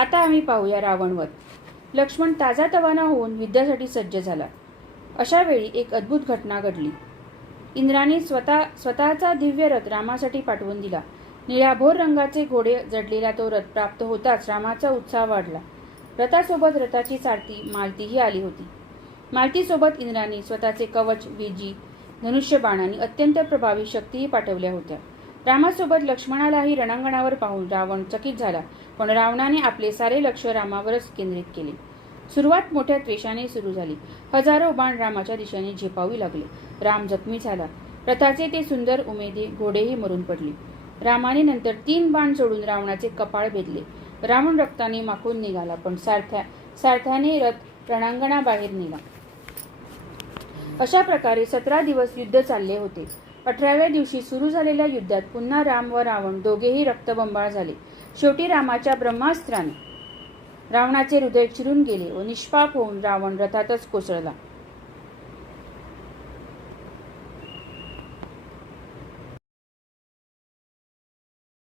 आता आम्ही पाहूया रावणवध. लक्ष्मण ताजातवाना होऊन युद्धासाठी सज्ज झाला. अशा वेळी एक अद्भुत घटना घडली. इंद्राने स्वतःचा दिव्य रथ रामासाठी पाठवून दिला. निळ्याभोर रंगाचे घोडे जडलेला तो रथ प्राप्त होताच रामाचा उत्साह वाढला. रथासोबत रथाची सारथी मालतीही आली होती. मालतीसोबत इंद्राने स्वतःचे कवच, विजी, धनुष्यबाण आणि अत्यंत प्रभावी शक्तीही पाठवल्या होत्या. रामासोबत लक्ष्मणालाही रणांगणावर पाहून रावण चकित झाला, पण रावणाने आपले सारे लक्ष रामावरच केंद्रित केले. सुरुवात मोठ्या द्वेषाने सुरू झाली. हजारो बाण रामाच्या दिशेने झेपावी लागले. राम जखमी झाला. रथाचे ते सुंदर उमेदे घोडेही मरून पडले. रामाने नंतर 3 बाण सोडून रावणाचे कपाळ भेदले. रावण रक्ताने माखून निघाला, पण सारथ्याने रथ रणांगणाबाहेर नेला. अशा प्रकारे 17 दिवस युद्ध चालले होते. 18व्या दिवशी सुरू झालेल्या युद्धात पुन्हा राम व रावण दोघेही रक्तबंबाळ झाले. शेवटी रामाच्या ब्रह्मास्त्राने रावणाचे हृदय चिरून गेले व निष्पाप होऊन रावण रथातच कोसळला.